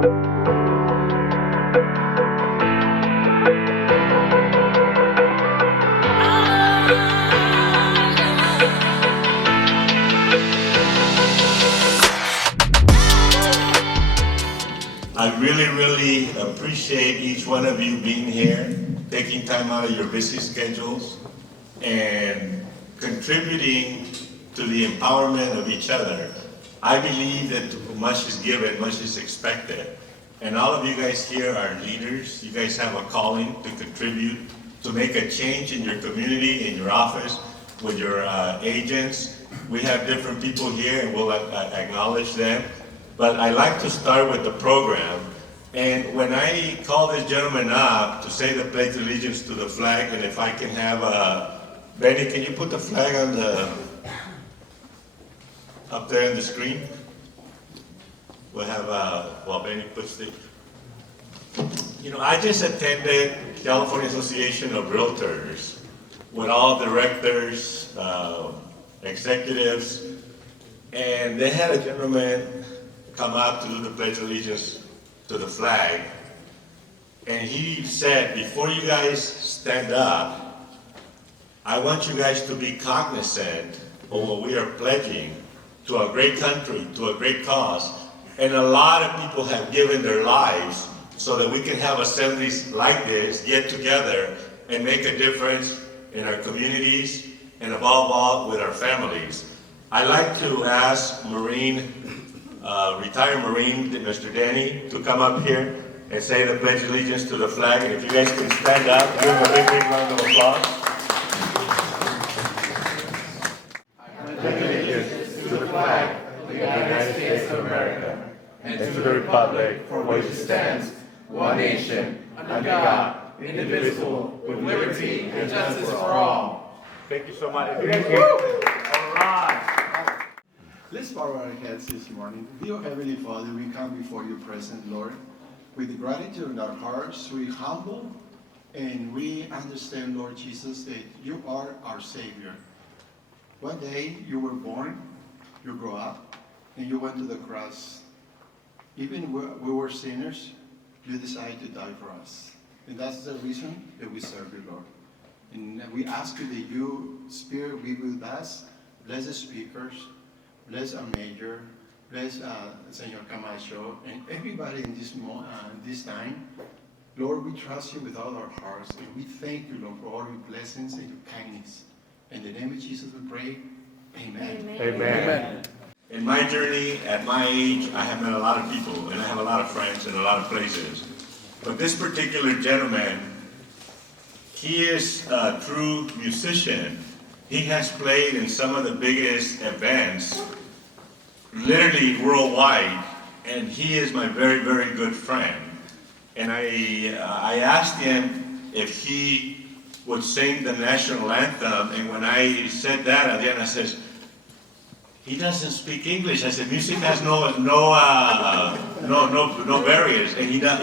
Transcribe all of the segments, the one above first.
I really appreciate each one of you being here, taking time out of your busy schedules, and contributing to the empowerment of each other. I believe that much is given, much is expected. And all of you guys here are leaders. You guys have a calling to contribute, to make a change in your community, in your office, with your agents. We have different people here, and we'll acknowledge them. But I like to start with the program. And when I call this gentleman up to say the Pledge of Allegiance to the flag, and if I can have, Benny, can you put the flag on up there on the screen? We'll have, while Benny puts the, I just attended California Association of Realtors with all directors, executives, and they had a gentleman come up to do the Pledge of Allegiance to the flag. And he said, before you guys stand up, I want you guys to be cognizant of what we are pledging to a great country, to a great cause. And a lot of people have given their lives so that we can have assemblies like this, get together and make a difference in our communities and above all with our families. I'd like to ask retired Marine, Mr. Danny, to come up here and say the Pledge of Allegiance to the flag. And if you guys can stand up, give him a big round of applause. I pledge allegiance to the flag of the United States of America and to the republic for which it stands, one nation, under God, indivisible, with liberty and justice for all. Thank you so much. All right. Let's bow our heads this morning. Dear Heavenly Father, we come before your presence, Lord. With gratitude in our hearts, we humble and we understand, Lord Jesus, that you are our Savior. One day you were born, you grew up, and you went to the cross. Even we were sinners, you decided to die for us. And that's the reason that we serve you, Lord. And we ask you that you, Spirit, be with us, bless the speakers, bless our Major, bless Senor Camacho, and everybody in this time. Lord, we trust you with all our hearts, and we thank you, Lord, for all your blessings and your kindness. In the name of Jesus we pray, amen. Amen. Amen. In my journey, at my age, I have met a lot of people, and I have a lot of friends in a lot of places. But this particular gentleman, he is a true musician. He has played in some of the biggest events, literally worldwide, and he is my very good friend. And I asked him if he would sing the national anthem, and when I said that, Adriana says, he doesn't speak English. I said, music has no barriers, and he does,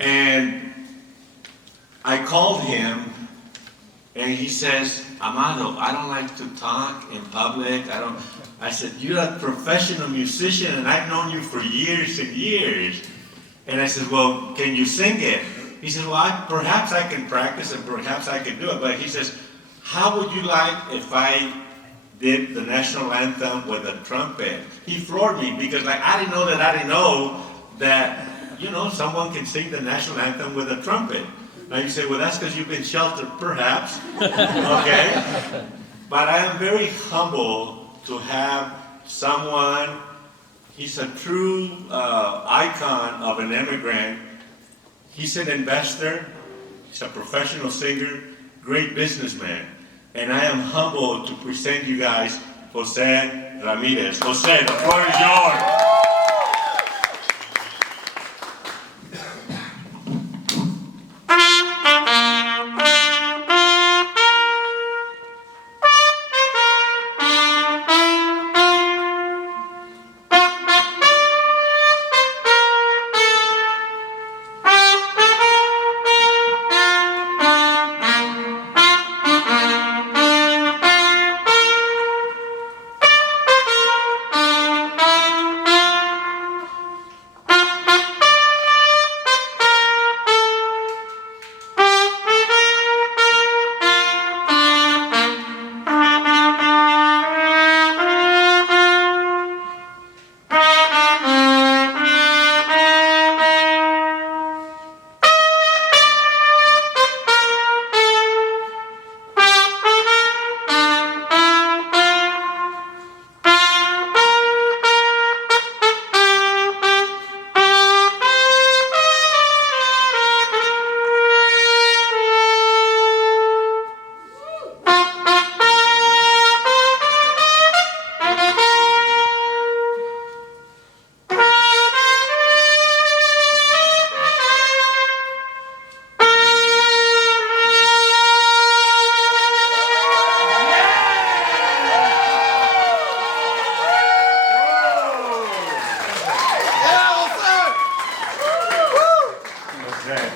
And I called him, and he says, Amado, I don't like to talk in public. I said, you're a professional musician, and I've known you for years and years. And I said, well, can you sing it? He said, well, perhaps I can practice, and perhaps I can do it. But he says, how would you like if I did the national anthem with a trumpet? He floored me, because I didn't know that, someone can sing the national anthem with a trumpet. Now you say, well, that's because you've been sheltered, perhaps. Okay? But I am very humble to have someone, he's a true icon of an immigrant. He's an investor, he's a professional singer, great businessman. And I am humbled to present you guys Jose Ramirez. Jose, the floor is yours.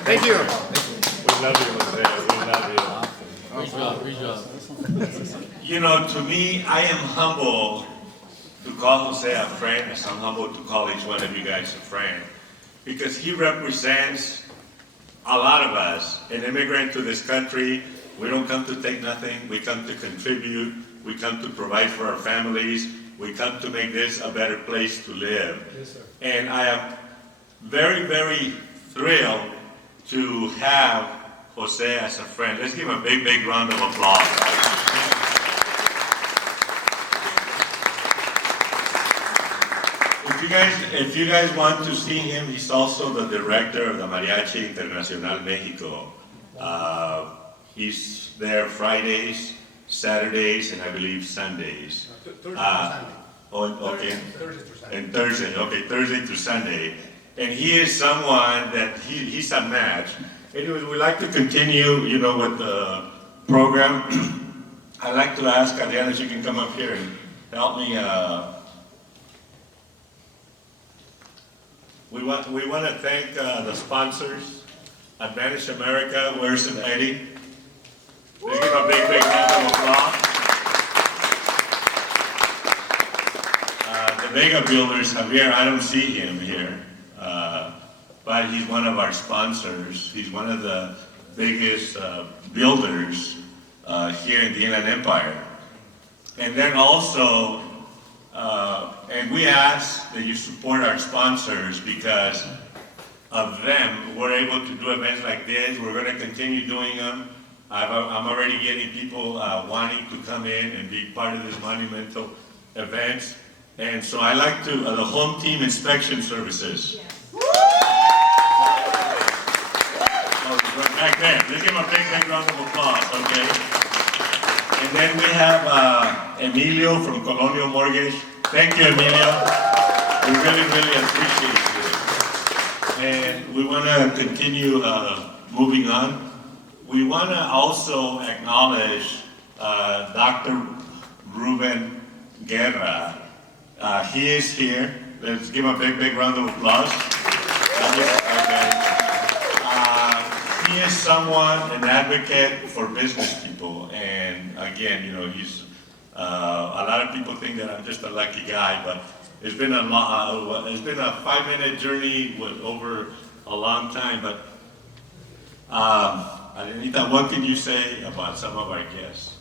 Thank you. We love you, Jose. We love you. Great job. You know, to me, I am humble to call Jose a friend, as I'm humble to call each one of you guys a friend, because he represents a lot of us, an immigrant to this country. We don't come to take nothing. We come to contribute. We come to provide for our families. We come to make this a better place to live. Yes, sir. And I am very, very thrilled to have Jose as a friend. Let's give him a big, big round of applause. If you guys want to see him, he's also the director of the Mariachi Internacional Mexico. He's there Fridays, Saturdays, and I believe Sundays. Thursday Okay. Thursday to Sunday. And Thursday, okay, Thursday to Sunday. And he is someone that he's a match. Anyways, we like to continue, you know, with the program. I'd like to ask Adriana if you can come up here and help me. We want to thank the sponsors. Advantage America, where's it, Eddie? Let's give a big, big round of applause. The Mega Builders, Javier, I don't see him here, but he's one of our sponsors. He's one of the biggest builders here in the Inland Empire. And then also, and we ask that you support our sponsors because of them. We're able to do events like this. We're going to continue doing them. I'm already getting people wanting to come in and be part of this monumental events. And so I like to, the Home Team Inspection Services. Yes. Oh, right back there. Let's give him a big, big round of applause, okay? And then we have Emilio from Colonial Mortgage. Thank you, Emilio. We really, really appreciate you. And we want to continue moving on. We want to also acknowledge Dr. Ruben Guerra. He is here. Let's give him a big, big round of applause. Okay. He is someone, an advocate for business people. And again, you know, he's, a lot of people think that I'm just a lucky guy, but it's been a 5-minute journey over a long time. But Anita, what can you say about some of our guests?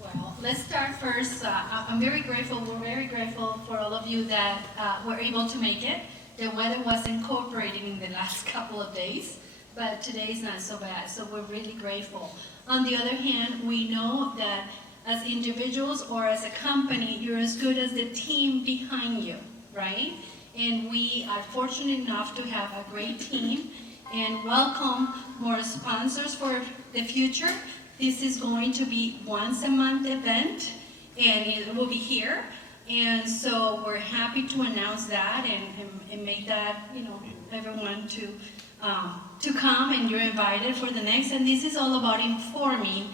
Well, let's start first. I'm very grateful. We're very grateful for all of you that were able to make it. The weather wasn't cooperating in the last couple of days, but today is not so bad, so we're really grateful. On the other hand, we know that as individuals or as a company, you're as good as the team behind you, right? And we are fortunate enough to have a great team and welcome more sponsors for the future. This is going to be once a month event, and it will be here. And so we're happy to announce that and make that, you know, everyone to come, and you're invited for the next. And this is all about informing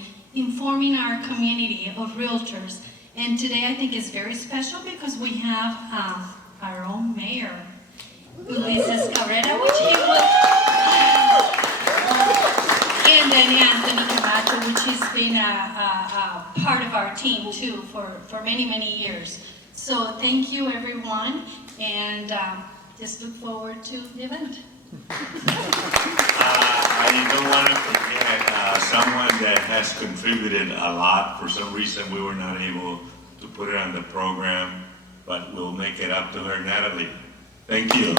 our community of realtors. And today I think is very special because we have our own mayor, Ulises Cabrera, which he was, and then Anthony Camacho, which has been a part of our team too for many, many years. So thank you everyone, and just look forward to the event. I don't want to forget someone that has contributed a lot. For some reason, we were not able to put it on the program, but we'll make it up to her. Natalie, thank you. If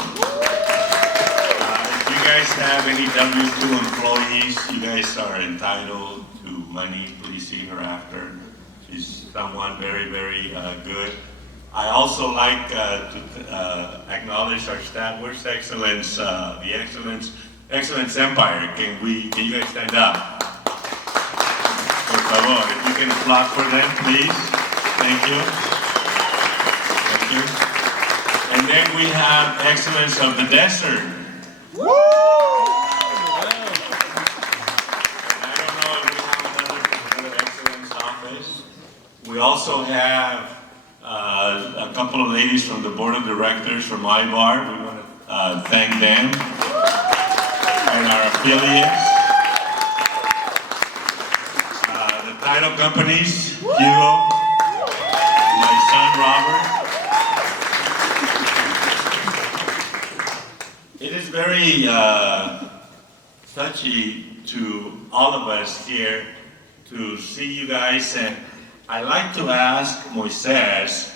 you guys have any W-2 employees, you guys are entitled to money. Please see her after. She's someone very, very good. I also like to acknowledge our staff. Where's Excellence, the Excellence Empire? Can you guys stand up? Por favor, if you can applaud for them, please. Thank you. Thank you. And then we have Excellence of the Desert. Woo! I don't know if we have another Excellence office. We also have a couple of ladies from the board of directors from iBar. We want to thank them. and our affiliates. The title companies, Hugo, my son Robert. It is very touchy to all of us here to see you guys, and I like to ask Moises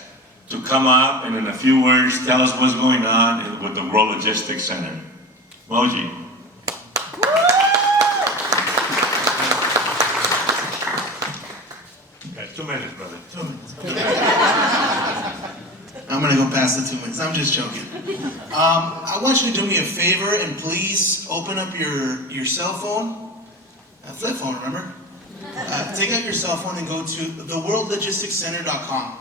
to come up and in a few words tell us what's going on with the World Logistics Center. Moji. Okay, 2 minutes, brother. 2 minutes. I'm gonna go past the 2 minutes. I'm just joking. I want you to do me a favor and please open up your cell phone, a flip phone, remember? Take out your cell phone and go to theworldlogisticscenter.com.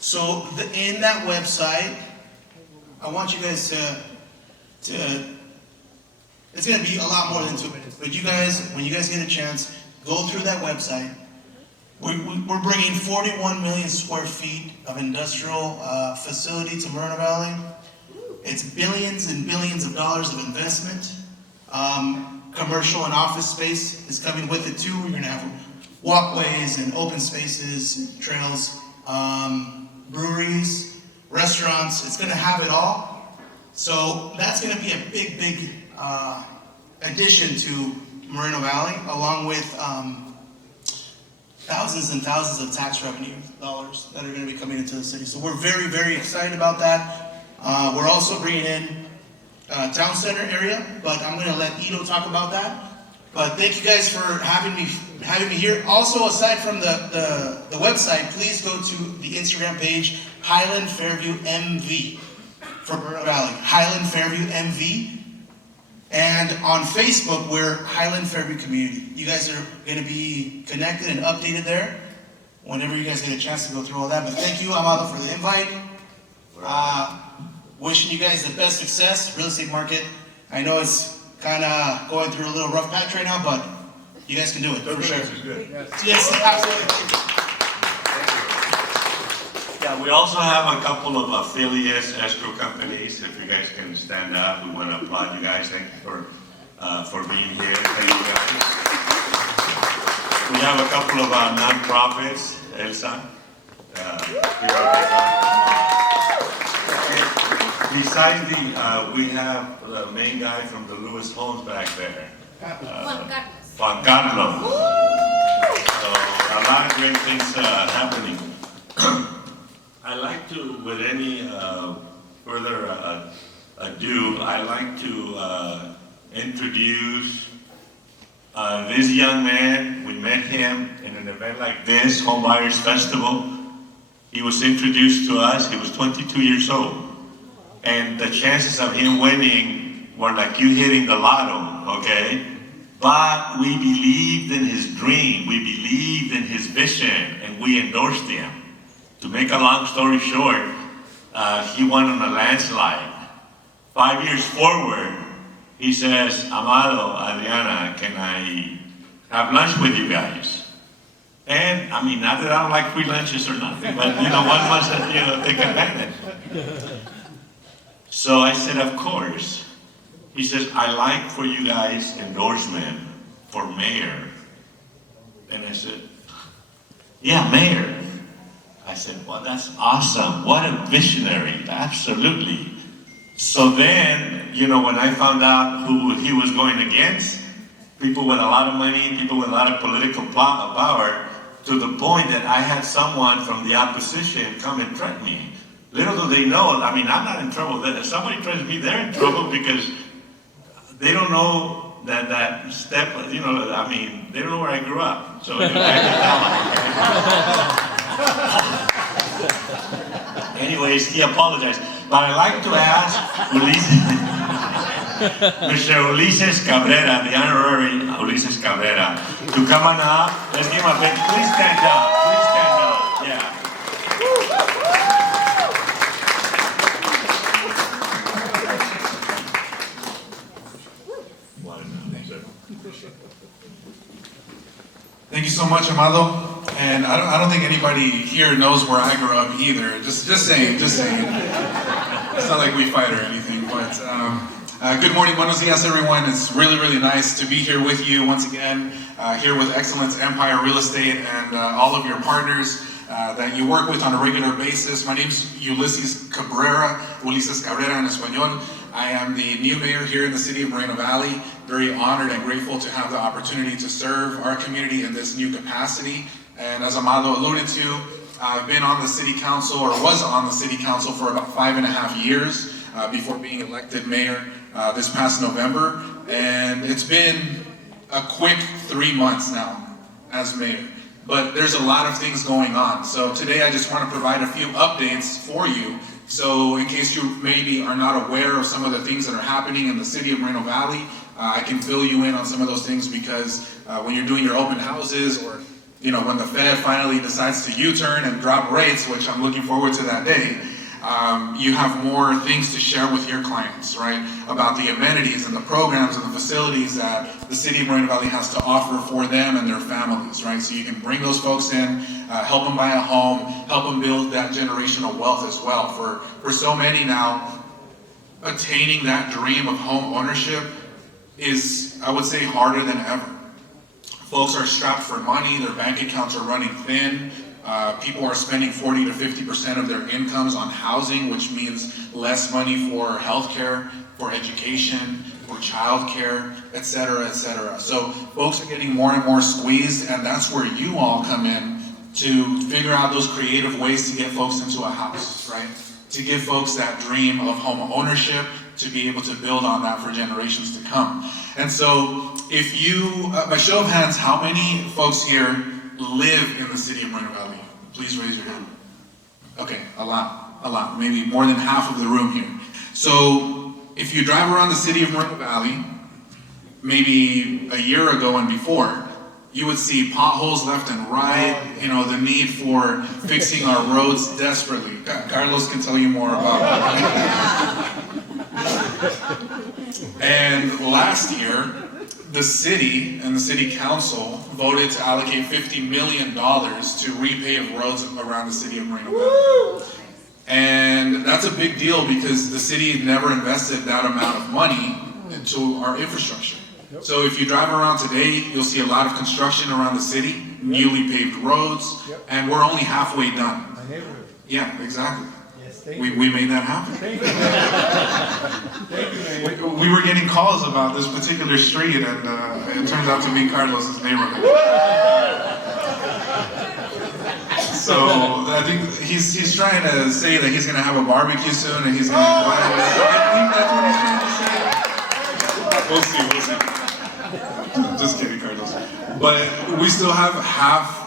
So in that website, I want you guys to it's gonna be a lot more than 2 minutes, but you guys, when you guys get a chance, go through that website. We're bringing 41 million square feet of industrial facility to Moreno Valley. It's billions and billions of dollars of investment. Commercial and office space is coming with it too. We're gonna have walkways and open spaces, trails, breweries, restaurants. It's gonna have it all. So that's gonna be a big, big addition to Moreno Valley, along with thousands and thousands of tax revenue dollars that are going to be coming into the city. So we're very, very excited about that. We're also bringing in town center area, but I'm going to let Ido talk about that. But thank you guys for having me here. Also, aside from the website, please go to the Instagram page Highland Fairview MV for Moreno Valley. Highland Fairview MV. And on Facebook, we're Highland Fairview Community. You guys are going to be connected and updated there whenever you guys get a chance to go through all that. But thank you, Amado, for the invite. Wishing you guys the best success. Real estate market, I know it's kind of going through a little rough patch right now, but you guys can do it, for sure. Yes, absolutely. Yeah, we also have a couple of affiliates, escrow companies. If you guys can stand up, we want to applaud you guys. Thank you for being here. Thank you guys. We have a couple of non-profits, Elsa. Besides we have the main guy from the Lewis Homes back there, Juan Carlos. So a lot of great things happening. I like to, with any further ado, I like to introduce this young man. We met him in an event like this, Home Buyers Festival. He was introduced to us. He was 22 years old. And the chances of him winning were like you hitting the lotto, okay? But we believed in his dream. We believed in his vision, and we endorsed him. To make a long story short, he won on a landslide. 5 years forward, he says, Amado, Adriana, can I have lunch with you guys? And I mean, not that I don't like free lunches or nothing, but one must, take advantage. So I said, of course. He says, I like for you guys endorsement for mayor. And I said, yeah, mayor. I said, well, that's awesome. What a visionary, absolutely. So then, when I found out who he was going against, people with a lot of money, people with a lot of political power, to the point that I had someone from the opposition come and threaten me. Little do they know, I mean, I'm not in trouble. If somebody threatens me, they're in trouble because they don't know that step, they don't know where I grew up. So I can tell them. Anyways, he apologized. But I'd like to ask Mr. Ulises Cabrera, the honorary Ulises Cabrera, to come on up. Let's give him a big, please stand up. Please stand up. Yeah. Thank you so much, Amado. And I don't think anybody here knows where I grew up either. Just saying. It's not like we fight or anything, but Good morning, buenos dias, everyone. It's really, really nice to be here with you once again, here with Excellence Empire Real Estate and all of your partners that you work with on a regular basis. My name's Ulises Cabrera en español. I am the new mayor here in the city of Moreno Valley. Very honored and grateful to have the opportunity to serve our community in this new capacity. And as Amado alluded to, I've been on the city council, or was on the city council, for about 5.5 years before being elected mayor this past November. And it's been a quick 3 months now as mayor. But there's a lot of things going on. So today I just want to provide a few updates for you. So in case you maybe are not aware of some of the things that are happening in the city of Moreno Valley, I can fill you in on some of those things, because when you're doing your open houses, or when the Fed finally decides to U-turn and drop rates, which I'm looking forward to that day, you have more things to share with your clients, right? About the amenities and the programs and the facilities that the city of Moreno Valley has to offer for them and their families, right? So you can bring those folks in, help them buy a home, help them build that generational wealth as well. For so many now, attaining that dream of home ownership is, I would say, harder than ever. Folks are strapped for money, their bank accounts are running thin. People are spending 40 to 50% of their incomes on housing, which means less money for healthcare, for education, for childcare, et cetera, et cetera. So folks are getting more and more squeezed, and that's where you all come in to figure out those creative ways to get folks into a house, right? To give folks that dream of home ownership, to be able to build on that for generations to come. And so if you, by show of hands, how many folks here live in the city of Moreno Valley? Please raise your hand. Okay, a lot, maybe more than half of the room here. So if you drive around the city of Moreno Valley, maybe a year ago and before, you would see potholes left and right, the need for fixing our roads desperately. Carlos can tell you more about that. And last year, the city and the city council voted to allocate $50 million to repave roads around the city of Moreno Valley. And that's a big deal, because the city never invested that amount of money into our infrastructure. So if you drive around today, you'll see a lot of construction around the city, newly paved roads, and we're only halfway done. Yeah, exactly. We made that happen. We were getting calls about this particular street, and it turns out to be Carlos's neighborhood. So I think he's trying to say that he's going to have a barbecue soon, and he's going to invite us. I think that's what he's trying to say. We'll see. Just kidding, Carlos. But we still have half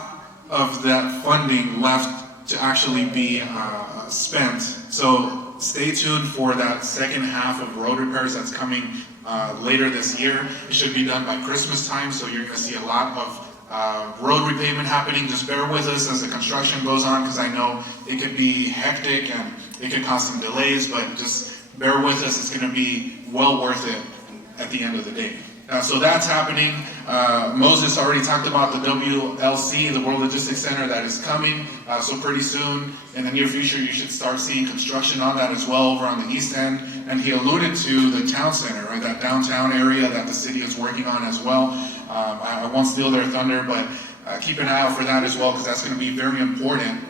of that funding left to actually be spent. So stay tuned for that second half of road repairs that's coming later this year. It should be done by Christmas time, so you're going to see a lot of road repavement happening. Just bear with us as the construction goes on, because I know it could be hectic and it could cause some delays, but just bear with us. It's going to be well worth it at the end of the day. So that's happening. Moses already talked about the WLC, the World Logistics Center, that is coming. So pretty soon, in the near future, you should start seeing construction on that as well over on the east end. And he alluded to the town center, right? That downtown area that the city is working on as well. I won't steal their thunder, but keep an eye out for that as well, because that's going to be very important.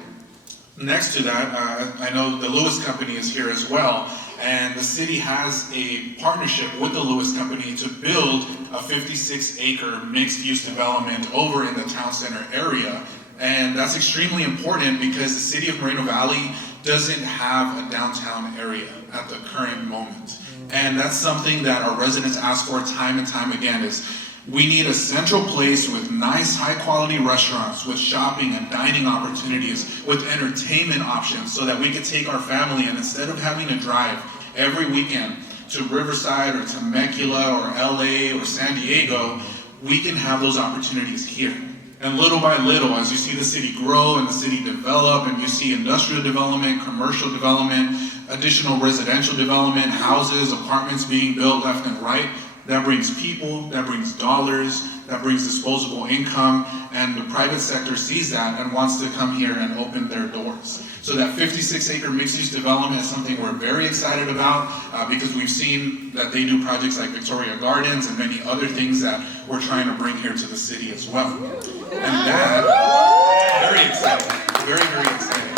Next to that, I know the Lewis Company is here as well. And the city has a partnership with the Lewis Company to build a 56-acre mixed-use development over in the town center area. And that's extremely important, because the city of Moreno Valley doesn't have a downtown area at the current moment. And that's something that our residents ask for time and time again, is we need a central place with nice, high-quality restaurants, with shopping and dining opportunities, with entertainment options, so that we could take our family, and instead of having to drive every weekend to Riverside or Temecula or LA or San Diego, we can have those opportunities here. And little by little, as you see the city grow and the city develop, and you see industrial development, commercial development, additional residential development, houses, apartments being built left and right, That brings people, that brings dollars, that brings disposable income, and the private sector sees that and wants to come here and open their doors. So that 56-acre mixed-use development is something we're very excited about because we've seen that they do projects like Victoria Gardens and many other things that we're trying to bring here to the city as well. And that, very exciting, very, very exciting.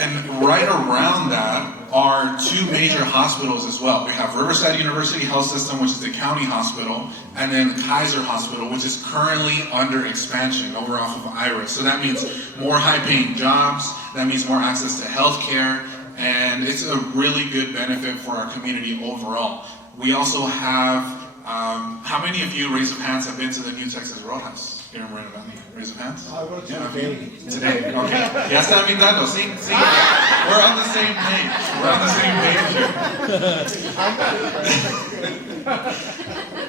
And right around that are two major hospitals as well. We have Riverside University Health System, which is the county hospital, and then Kaiser Hospital, which is currently under expansion over off of Iris. So that means more high-paying jobs, that means more access to health care, and it's a really good benefit for our community overall. We also have, how many of you, raise of hands, have been to the New Texas Roadhouse here in Moreno Valley? Raise of hands? Yeah, okay. Today, okay. Ya está invitando, sí, sí. We're on the same page. We're on the same page here.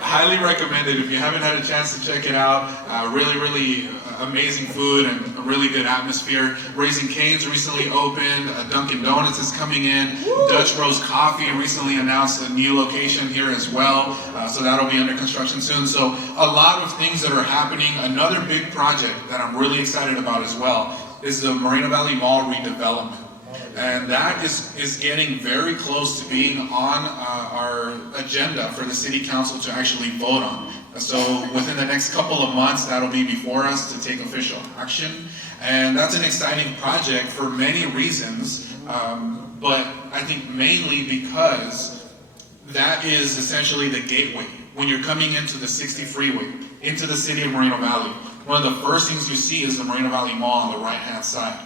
Highly recommended if you haven't had a chance to check it out. Really, really amazing food and a really good atmosphere. Raising Cane's recently opened. Dunkin' Donuts is coming in. Dutch Rose Coffee recently announced a new location here as well. So that'll be under construction soon. So a lot of things that are happening. Another big project that I'm really excited about as well is the Moreno Valley Mall redevelopment. And that is getting very close to being on our agenda for the city council to actually vote on. So within the next couple of months, that'll be before us to take official action. And that's an exciting project for many reasons, but I think mainly because that is essentially the gateway. When you're coming into the 60 freeway, into the city of Moreno Valley, one of the first things you see is the Moreno Valley Mall on the right-hand side.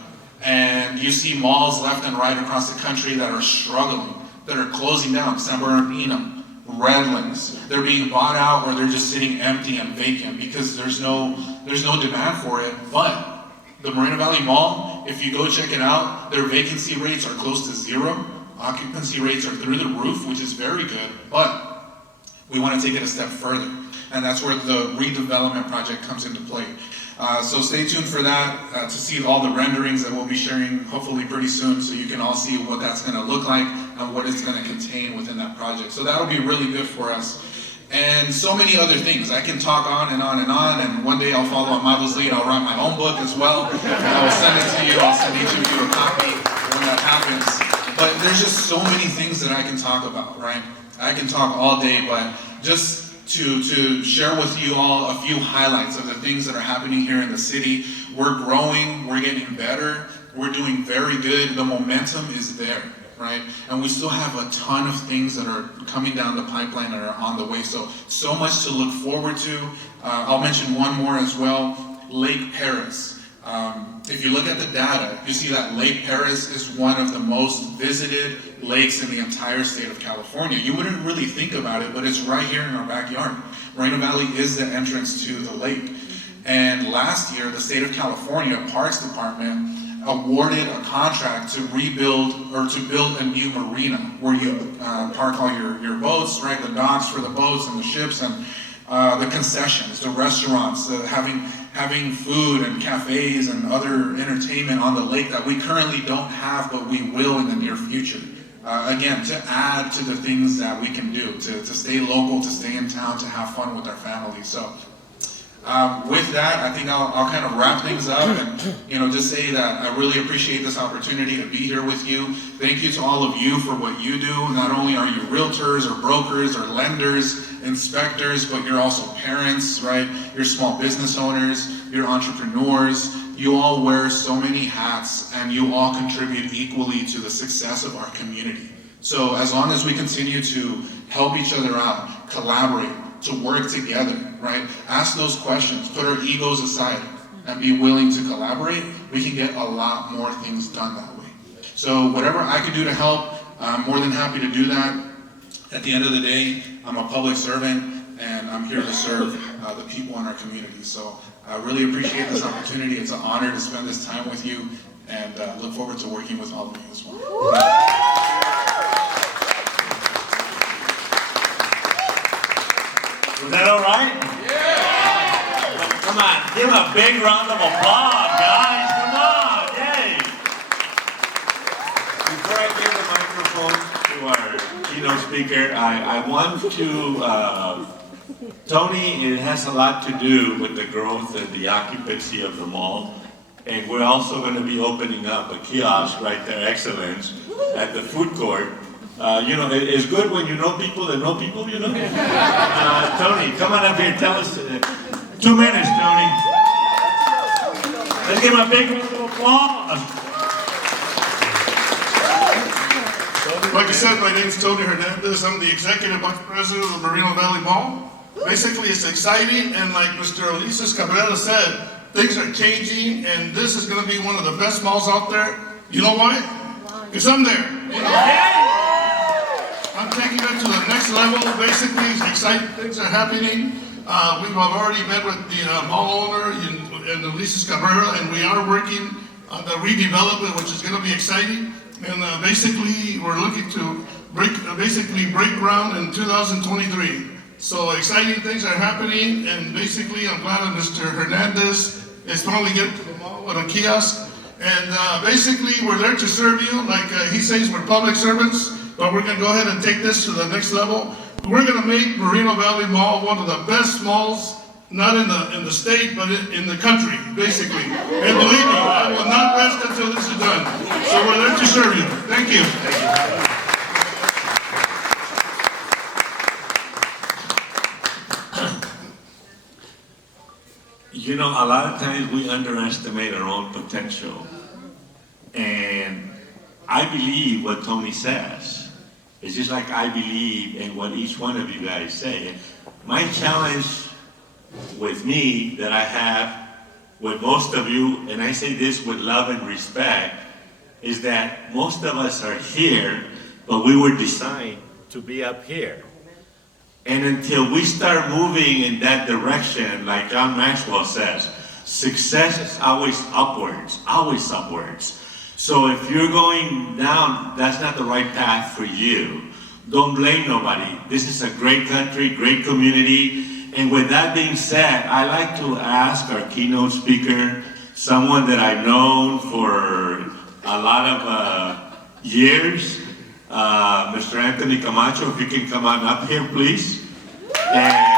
And you see malls left and right across the country that are struggling, that are closing down. San Bernardino, Redlands, they're being bought out or they're just sitting empty and vacant because there's no demand for it. But the Moreno Valley Mall, if you go check it out, their vacancy rates are close to zero. Occupancy rates are through the roof, which is very good, but we want to take it a step further. And that's where the redevelopment project comes into play. So stay tuned for that to see all the renderings that we'll be sharing hopefully pretty soon so you can all see what that's going to look like and what it's going to contain within that project. So that'll be really good for us. And so many other things. I can talk on and on and on, and one day I'll follow Amado's lead. I'll write my own book as well, and I will send it to you. I'll send each of you a copy when that happens. But there's just so many things that I can talk about, right? I can talk all day, but just to share with you all a few highlights of the things that are happening here in the city. We're growing, we're getting better, we're doing very good, the momentum is there, right? And we still have a ton of things that are coming down the pipeline that are on the way, so much to look forward to. I'll mention one more as well, Lake Perris. If you look at the data, you see that Lake Perris is one of the most visited lakes in the entire state of California. You wouldn't really think about it, but it's right here in our backyard. Moreno Valley is the entrance to the lake. And last year, the state of California Parks Department awarded a contract to rebuild or to build a new marina where you park all your boats, right? The docks for the boats and the ships and the concessions, the restaurants, having food and cafes and other entertainment on the lake that we currently don't have, but we will in the near future. Again, to add to the things that we can do, to stay local, to stay in town, to have fun with our families. So with that, I think I'll kind of wrap things up and just say that I really appreciate this opportunity to be here with you. Thank you to all of you for what you do. Not only are you realtors or brokers or lenders, inspectors, but you're also parents, right? You're small business owners, you're entrepreneurs. You all wear so many hats and you all contribute equally to the success of our community. So as long as we continue to help each other out, collaborate, to work together, right? Ask those questions, put our egos aside, and be willing to collaborate, we can get a lot more things done that way. So whatever I can do to help, I'm more than happy to do that. At the end of the day, I'm a public servant, and I'm here to serve the people in our community. So I really appreciate this opportunity. It's an honor to spend this time with you, and look forward to working with all of you as well. Was that all right? Yeah! Come on, give him a big round of applause, guys. Come on, yay! Before I give the microphone to to our keynote speaker. I want to, Tony, it has a lot to do with the growth and the occupancy of the mall. And we're also going to be opening up a kiosk right there, Excellence, at the food court. You know, it's good when you know people that know people, you know? Tony, come on up here, tell us. 2 minutes, Tony. Let's give him a big round of applause. Like I said, my name's Tony Hernandez. I'm the Executive Vice President of the Moreno Valley Mall. Basically, it's exciting, and like Mr. Ulises Cabrera said, things are changing, and this is going to be one of the best malls out there. You know why? Because I'm there. I'm taking it to the next level. Basically, it's exciting things are happening. We've already met with the mall owner and Ulises Cabrera, and we are working on the redevelopment, which is going to be exciting. And basically, we're looking to break ground in 2023. So exciting things are happening, and basically, I'm glad that Mr. Hernandez is finally getting to the mall with a kiosk. And basically, we're there to serve you. Like he says, we're public servants, but we're going to go ahead and take this to the next level. We're going to make Moreno Valley Mall one of the best malls, not in the state, but in the country, basically. And believe me, I will not rest until this is done. So we're there to serve you. Thank you. You know, a lot of times we underestimate our own potential. And I believe what Tony says. It's just like I believe in what each one of you guys say. And my challenge with me that I have with most of you, and I say this with love and respect, is that most of us are here, but we were designed to be up here. And until we start moving in that direction, like John Maxwell says, success is always upwards, always upwards. So if you're going down, that's not the right path for you. Don't blame nobody. This is a great country, great community. And with that being said, I like to ask our keynote speaker, someone that I've known for a lot of years, Mr. Anthony Camacho, if you can come on up here, please. And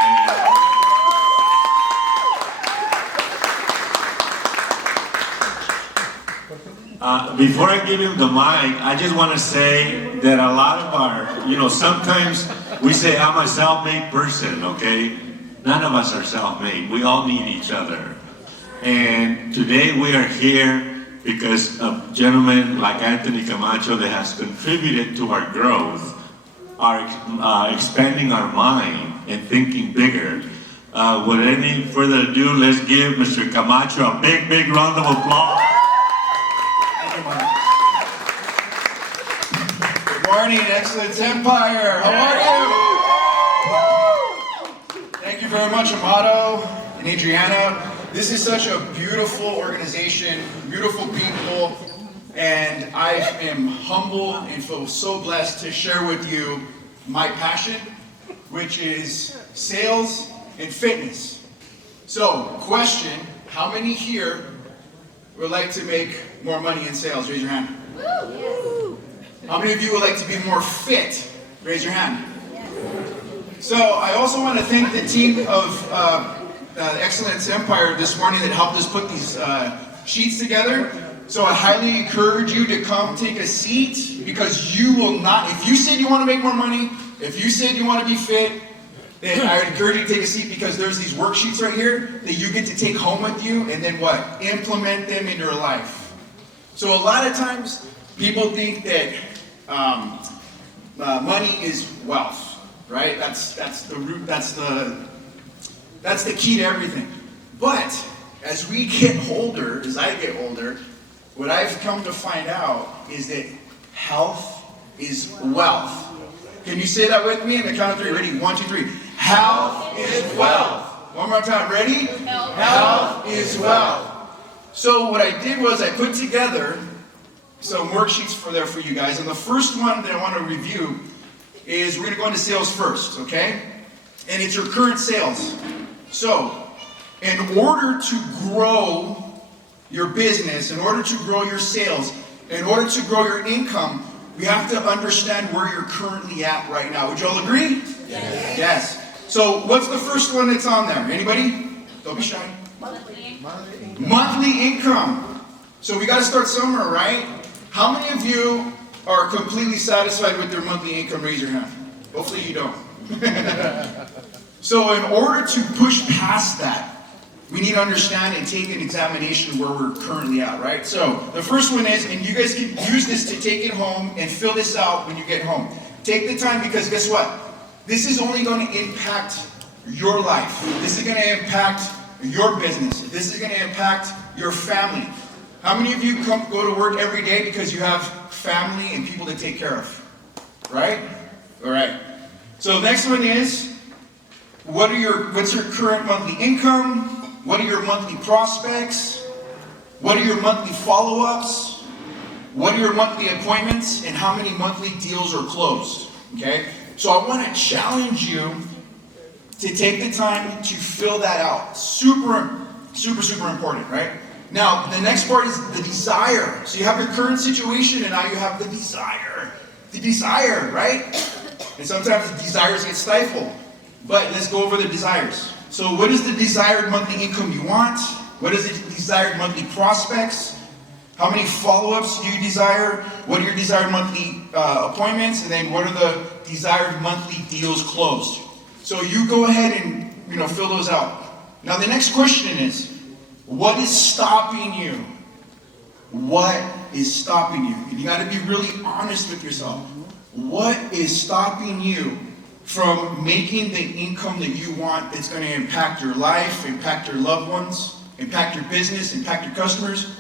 before I give him the mic, I just want to say that a lot of our, you know, sometimes we say, I'm a self-made person, okay? None of us are self-made. We all need each other. And today we are here because of gentlemen like Anthony Camacho that has contributed to our growth, our expanding our mind and thinking bigger. Without any further ado, let's give Mr. Camacho a big, big round of applause. Good morning, Excellence Empire. How are you? Thank you very much, Amato and Adriana. This is such a beautiful organization, beautiful people, and I am humble and feel so blessed to share with you my passion, which is sales and fitness. So, question, how many here would like to make more money in sales? Raise your hand. How many of you would like to be more fit? Raise your hand. So I also want to thank the team of Excellence Empire this morning that helped us put these sheets together. So I highly encourage you to come take a seat, because you will not, if you said you want to make more money, if you said you want to be fit, then I would encourage you to take a seat, because there's these worksheets right here that you get to take home with you and then what? Implement them in your life. So a lot of times people think that money is wealth, right? That's the root, that's the key to everything. But as we get older, as I get older, what I've come to find out is that health is wealth. Can you say that with me? In the count of three. Ready? 1, 2, 3. Health is wealth. One more time. Ready? Health is wealth. So what I did was I put together some worksheets for you guys. And the first one that I want to review is we're going to go into sales first, okay? And it's your current sales. So, in order to grow your business, in order to grow your sales, in order to grow your income, we have to understand where you're currently at right now. Would you all agree? Yes. Yes. So what's the first one that's on there? Anybody? Don't be shy. Monthly income. So we got to start somewhere, right? How many of you are completely satisfied with their monthly income? Raise your hand. Hopefully you don't. So in order to push past that, we need to understand and take an examination where we're currently at, right? So the first one is, and you guys can use this to take it home and fill this out when you get home. Take the time, because guess what? This is only going to impact your life. This is going to impact your business. This is going to impact your family. How many of you go to work every day because you have family and people to take care of? Right? All right. So next one is, what's your current monthly income? What are your monthly prospects? What are your monthly follow-ups? What are your monthly appointments? And how many monthly deals are closed? Okay? So I want to challenge you to take the time to fill that out. Super, super, super important, right? Now, the next part is the desire. So you have your current situation, and now you have the desire. The desire, right? And sometimes the desires get stifled. But let's go over the desires. So what is the desired monthly income you want? What is the desired monthly prospects? How many follow-ups do you desire? What are your desired monthly appointments? And then what are the desired monthly deals closed? So you go ahead and fill those out. Now the next question is, what is stopping you? What is stopping you? And you got to be really honest with yourself. What is stopping you from making the income that you want that's going to impact your life, impact your loved ones, impact your business, impact your customers?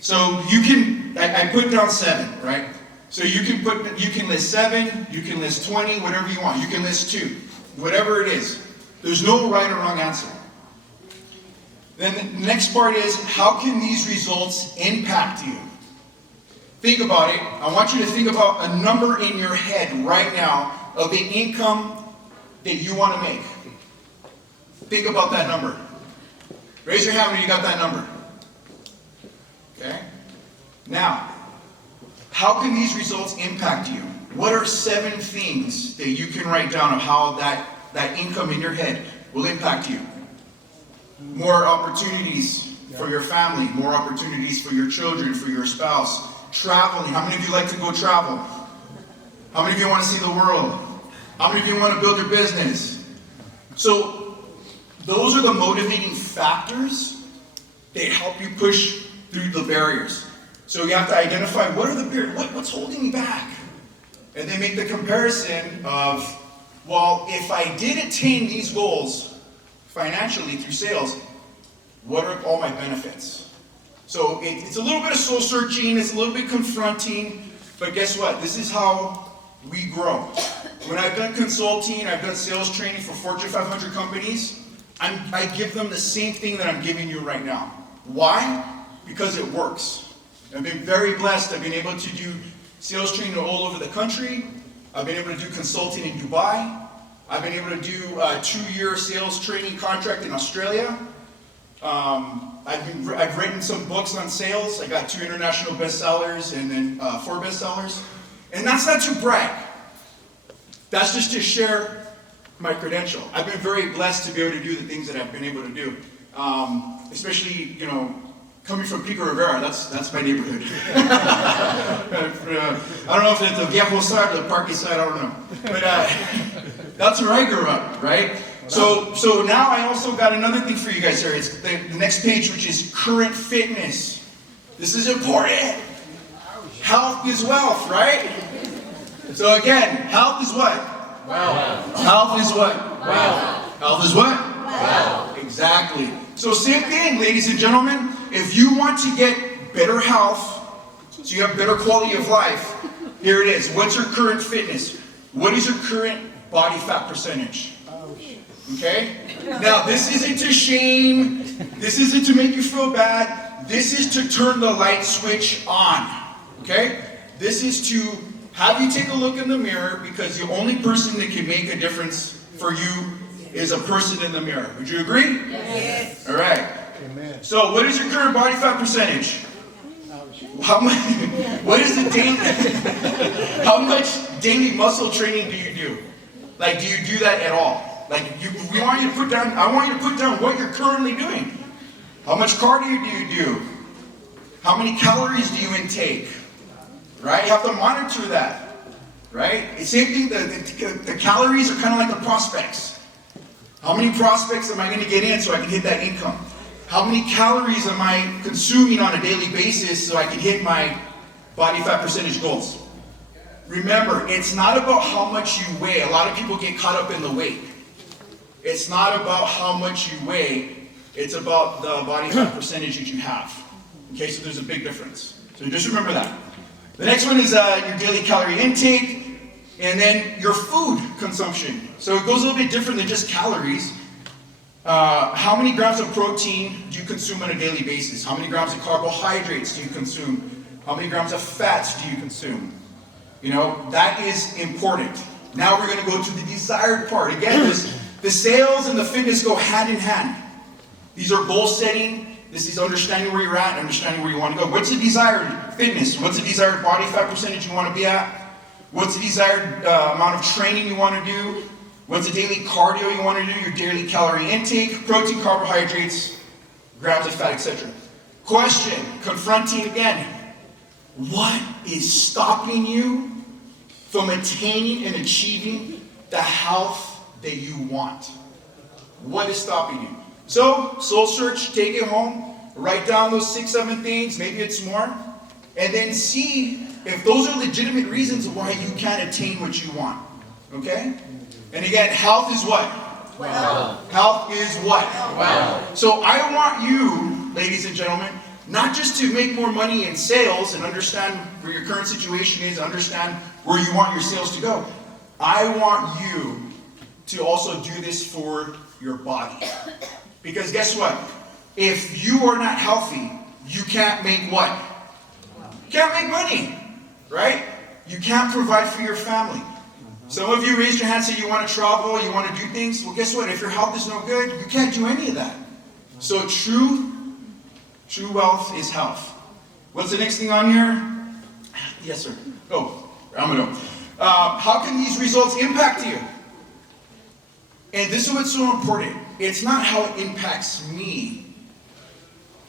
So you can, I put down 7, right? So you can list 7, you can list 20, whatever you want. You can list 2, whatever it is. There's no right or wrong answer. Then the next part is, how can these results impact you? Think about it. I want you to think about a number in your head right now of the income that you want to make. Think about that number. Raise your hand when you got that number. Okay? Now, how can these results impact you? What are 7 things that you can write down of how that income in your head will impact you? More opportunities for your family, more opportunities for your children, for your spouse. Traveling. How many of you like to go travel? How many of you want to see the world? How many of you want to build your business? So those are the motivating factors that help you push through the barriers. So you have to identify, what are the barriers? What's holding me back? And then make the comparison of, well, if I did attain these goals financially through sales, what are all my benefits? So it's a little bit of soul searching, it's a little bit confronting, but guess what? This is how we grow. When I've done consulting, I've done sales training for Fortune 500 companies, I give them the same thing that I'm giving you right now. Why? Because it works. I've been very blessed. I've been able to do sales training all over the country. I've been able to do consulting in Dubai. I've been able to do a 2-year sales training contract in Australia. I've written some books on sales. I got 2 international bestsellers and then 4 bestsellers. And that's not to brag. That's just to share my credential. I've been very blessed to be able to do the things that I've been able to do. Especially, coming from Pico Rivera, that's my neighborhood. I don't know if it's the Viejo side or the Parque side, I don't know. But that's where I grew up, right? So now I also got another thing for you guys here. It's the next page, which is current fitness. This is important. Health is wealth, right? So again, health is what? Wealth. Health is what? Wealth. Health is what? Wealth. Exactly. So same thing, ladies and gentlemen. If you want to get better health, so you have better quality of life, here it is. What's your current fitness? What is your current body fat percentage? Okay? Now, this isn't to shame. This isn't to make you feel bad. This is to turn the light switch on. Okay? This is to have you take a look in the mirror, because the only person that can make a difference for you is a person in the mirror. Would you agree? Yes. All right. Amen. So what is your current body fat percentage? How much? What is the daily? How much daily muscle training do you do? Like, do you do that at all? Like, we want you to put down. I want you to put down what you're currently doing. How much cardio do you do? How many calories do you intake? Right? You have to monitor that. Right? It's same thing. The calories are kind of like the prospects. How many prospects am I going to get in so I can hit that income? How many calories am I consuming on a daily basis so I can hit my body fat percentage goals? Remember, it's not about how much you weigh. A lot of people get caught up in the weight. It's not about how much you weigh. It's about the body fat percentage that you have. Okay, so there's a big difference. So just remember that. The next one is your daily calorie intake, and then your food consumption. So it goes a little bit different than just calories. How many grams of protein do you consume on a daily basis? How many grams of carbohydrates do you consume? How many grams of fats do you consume? You know, that is important. Now we're going to go to the desired part. Again, the sales and the fitness go hand in hand. These are goal setting. This is understanding where you're at, understanding where you want to go. What's the desired fitness? What's the desired body fat percentage you want to be at? What's the desired amount of training you want to do? What's the daily cardio you want to do? Your daily calorie intake, protein, carbohydrates, grams of fat, etc. Question, confronting again. What is stopping you from attaining and achieving the health that you want? What is stopping you? So, soul search, take it home, write down those 6, 7 things, maybe it's more, and then see if those are legitimate reasons why you can't attain what you want. Okay? And again, health is what? Wow. Health is what? Wow. So I want you, ladies and gentlemen, not just to make more money in sales and understand where your current situation is, understand where you want your sales to go. I want you to also do this for your body. Because guess what? If you are not healthy, you can't make what? You can't make money, right? You can't provide for your family. Some of you raised your hand and said you want to travel, you want to do things. Well, guess what? If your health is no good, you can't do any of that. So true wealth is health. What's the next thing on here? Yes, sir. Oh, Ramado. How can these results impact you? And this is what's so important. It's not how it impacts me.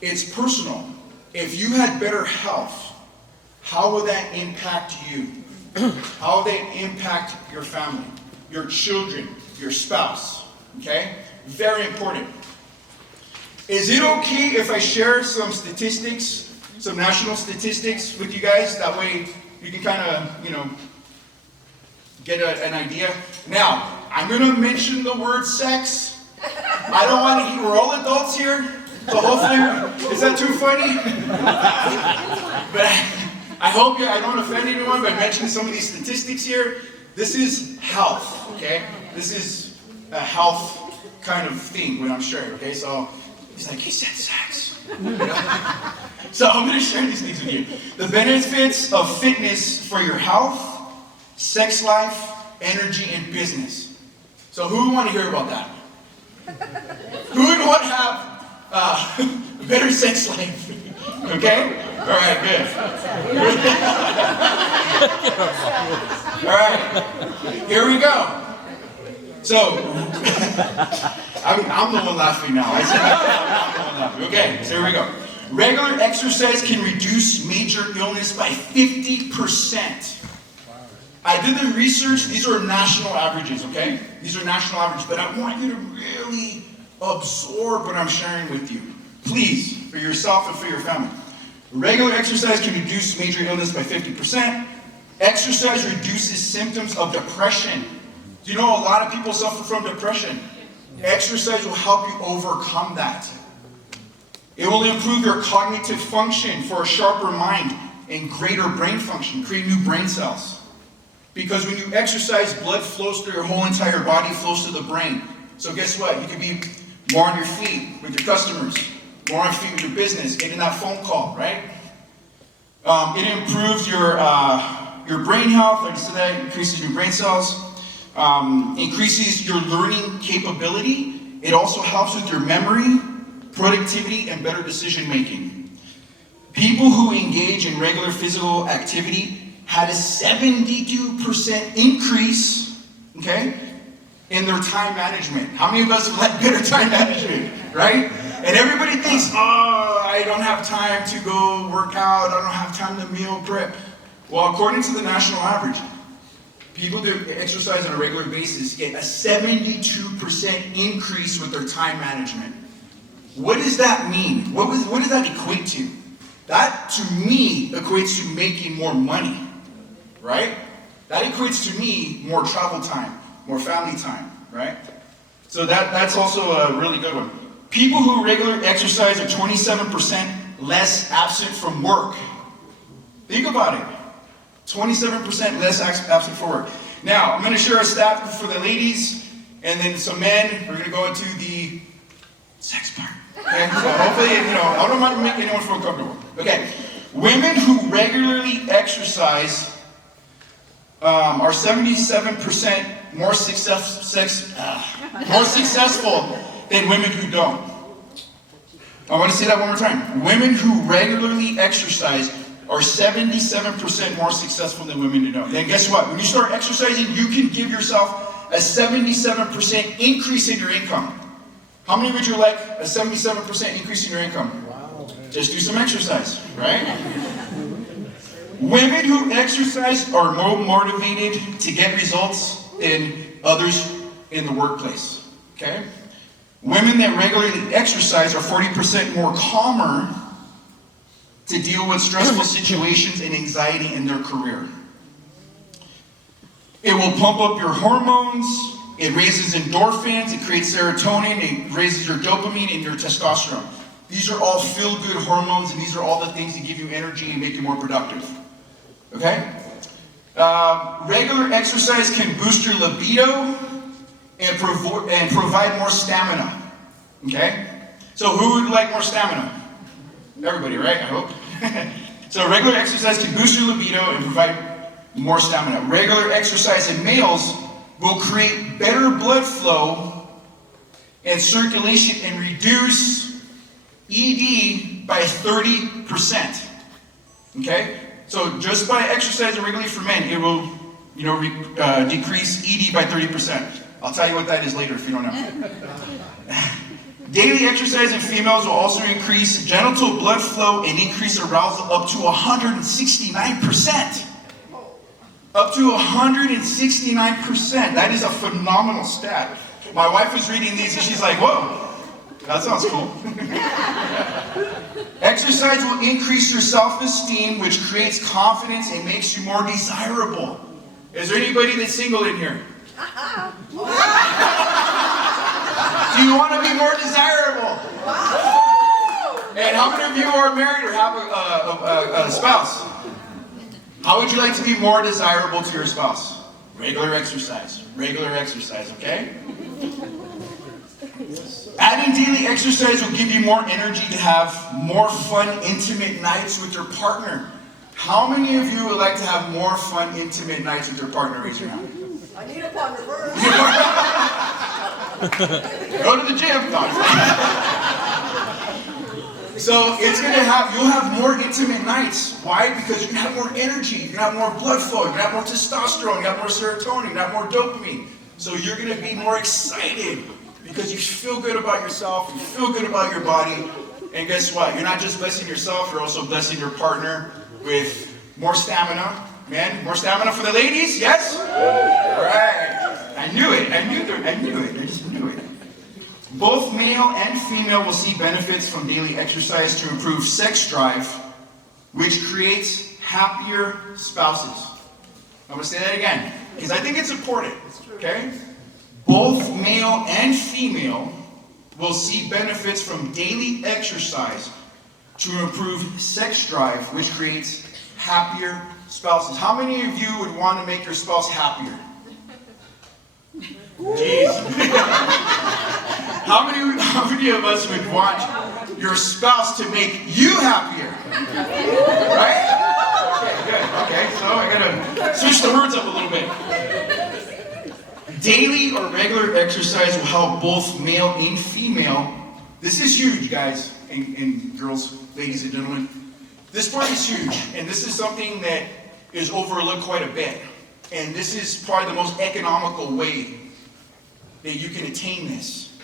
It's personal. If you had better health, how will that impact you? How will that impact your family, your children, your spouse? Okay? Very important. Is it okay if I share some statistics, some national statistics with you guys? That way you can kind of, get an idea. Now, I'm going to mention the word sex. I don't want to, we're all adults here, so hopefully, is that too funny? But I hope I don't offend anyone by mentioning some of these statistics here. This is health, okay? This is a health kind of thing, what I'm sharing, okay? So, he's like, he said sex. So I'm going to share these things with you. The benefits of fitness for your health, sex life, energy, and business. So who would want to hear about that? Who would want to have a better sex life? Okay? All right, good. All right, here we go. So, I'm the one laughing now. I said I'm the one laughing. Okay, so here we go. Regular exercise can reduce major illness by 50%. I did the research. These are national averages, okay? These are national averages, but I want you to really absorb what I'm sharing with you. Please, for yourself and for your family. Regular exercise can reduce major illness by 50%. Exercise reduces symptoms of depression. Do you know a lot of people suffer from depression? Exercise will help you overcome that. It will improve your cognitive function for a sharper mind and greater brain function, create new brain cells. Because when you exercise, blood flows through your whole entire body, flows to the brain. So guess what? You can be more on your feet with your customers, more on your feet with your business, getting that phone call, right? It improves your brain health, like I said, that increases your brain cells, increases your learning capability. It also helps with your memory, productivity, and better decision making. People who engage in regular physical activity had a 72% increase, okay, in their time management. How many of us would like better time management, right? And everybody thinks, oh, I don't have time to go work out, I don't have time to meal prep. Well, according to the national average, people that exercise on a regular basis get a 72% increase with their time management. What does that mean? What does that equate to? That, to me, equates to making more money, right? That equates to me more travel time, more family time, right? So that's also a really good one. People who regularly exercise are 27% less absent from work. Think about it. 27% less absent from work. Now, I'm going to share a stat for the ladies, and then some men. We're going to go into the sex part. Okay? So hopefully, I don't want to make anyone feel comfortable. Okay. Women who regularly exercise are 77% more successful than women who don't. I want to say that one more time. Women who regularly exercise are 77% more successful than women who don't. Then guess what? When you start exercising, you can give yourself a 77% increase in your income. How many would you like a 77% increase in your income? Wow. Just do some exercise, right? Women who exercise are more motivated to get results than others in the workplace, okay? Women that regularly exercise are 40% more calmer to deal with stressful situations and anxiety in their career. It will pump up your hormones, it raises endorphins, it creates serotonin, it raises your dopamine and your testosterone. These are all feel-good hormones, and these are all the things that give you energy and make you more productive. Okay? Regular exercise can boost your libido and provide more stamina. Okay? So who would like more stamina? Everybody, right? I hope. So regular exercise can boost your libido and provide more stamina. Regular exercise in males will create better blood flow and circulation and reduce ED by 30%. Okay? So just by exercising regularly for men, it will, decrease ED by 30%. I'll tell you what that is later if you don't know. Daily exercise in females will also increase genital blood flow and increase arousal up to 169%. Up to 169%. That is a phenomenal stat. My wife was reading these and she's like, whoa, that sounds cool. Exercise will increase your self-esteem, which creates confidence and makes you more desirable. Is there anybody that's single in here? Do you want to be more desirable? And how many of you are married or have a spouse? How would you like to be more desirable to your spouse? Regular exercise, okay? Adding daily exercise will give you more energy to have more fun, intimate nights with your partner. How many of you would like to have more fun, intimate nights with your partner? Raise your hand. I need a partner first. Go to the gym. So you'll have more intimate nights. Why? Because you're gonna have more energy, you're gonna have more blood flow, you're gonna have more testosterone, you have more serotonin, you have more dopamine. So you're gonna be more excited because you feel good about yourself, you feel good about your body, and guess what? You're not just blessing yourself, you're also blessing your partner with more stamina. Man, more stamina for the ladies, yes? All right. I knew it. I just knew it. Both male and female will see benefits from daily exercise to improve sex drive, which creates happier spouses. I'm going to say that again, because I think it's important, okay? Both male and female will see benefits from daily exercise to improve sex drive, which creates happier spouses. How many of you would want to make your spouse happier? Jeez. How many of us would want your spouse to make you happier? Right? Okay, good. Okay, so I gotta switch the words up a little bit. Daily or regular exercise will help both male and female. This is huge, guys and girls, ladies and gentlemen. This part is huge, and this is something that is overlooked quite a bit. And this is probably the most economical way that you can attain this.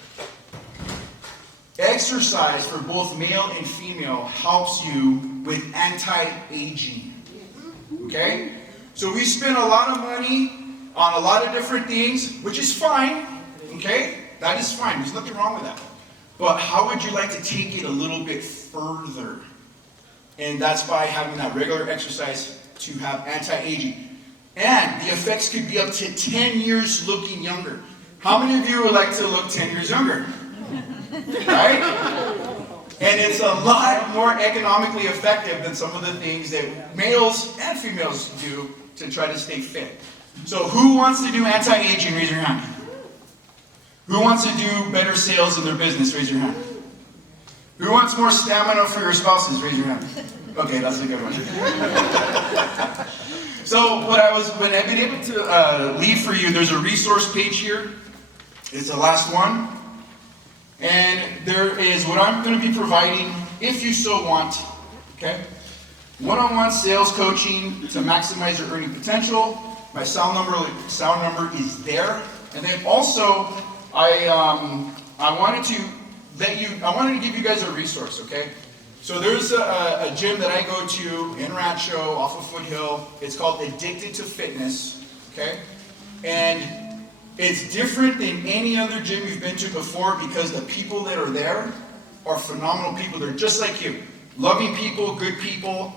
Exercise for both male and female helps you with anti-aging. Okay? So we spend a lot of money on a lot of different things, which is fine. Okay? That is fine. There's nothing wrong with that. But how would you like to take it a little bit further? And that's by having that regular exercise to have anti-aging. And the effects could be up to 10 years looking younger. How many of you would like to look 10 years younger? Right? And it's a lot more economically effective than some of the things that males and females do to try to stay fit. So who wants to do anti-aging? Raise your hand. Who wants to do better sales in their business? Raise your hand. Who wants more stamina for your spouses? Raise your hand. Okay, that's a good one. So when I've been able to leave for you, there's a resource page here. It's the last one. And there is what I'm going to be providing, if you so want, okay? One-on-one sales coaching to maximize your earning potential. My cell number is there. And then also, I wanted to give you guys a resource, okay? So there's a gym that I go to in Rancho off of Foothill. It's called Addicted to Fitness, okay? And it's different than any other gym you've been to before because the people that are there are phenomenal people. They're just like you. Loving people, good people.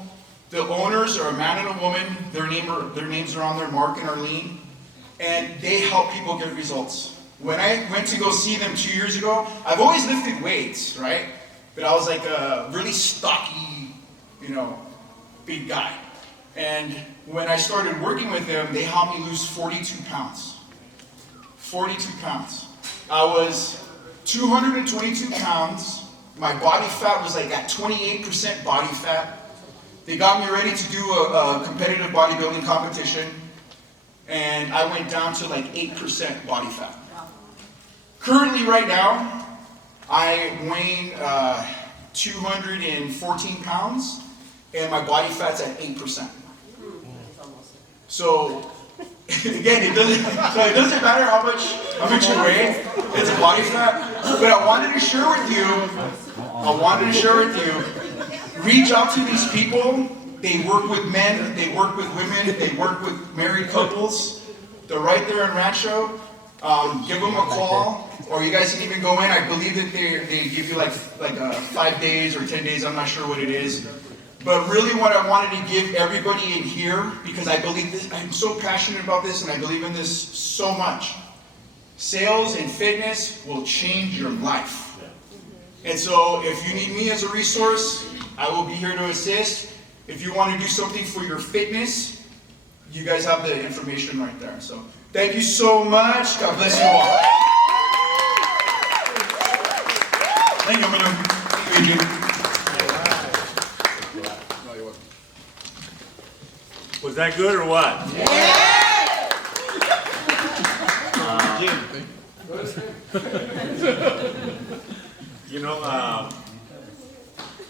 The owners are a man and a woman. Their names are on there, Mark and Arlene. And they help people get results. When I went to go see them 2 years ago, I've always lifted weights, right? But I was like a really stocky, big guy. And when I started working with them, they helped me lose 42 pounds. 42 pounds. I was 222 pounds. My body fat was like at 28% body fat. They got me ready to do a competitive bodybuilding competition. And I went down to like 8% body fat. Currently, right now, I weigh 214 pounds, and my body fat's at 8%. So, again, it doesn't matter how much you weigh, it's a body fat. But I wanted to share with you, reach out to these people. They work with men, they work with women, they work with married couples. They're right there in Rancho. Give them a call, or you guys can even go in. I believe that they give you like 5 days or 10 days. I'm not sure what it is. But really what I wanted to give everybody in here, because I believe this, I'm so passionate about this and I believe in this so much. Sales and fitness will change your life. And so if you need me as a resource, I will be here to assist. If you want to do something for your fitness, you guys have the information right there. So thank you so much. God bless you all. Thank you, brother. Thank you, Adrian. Was that good or what?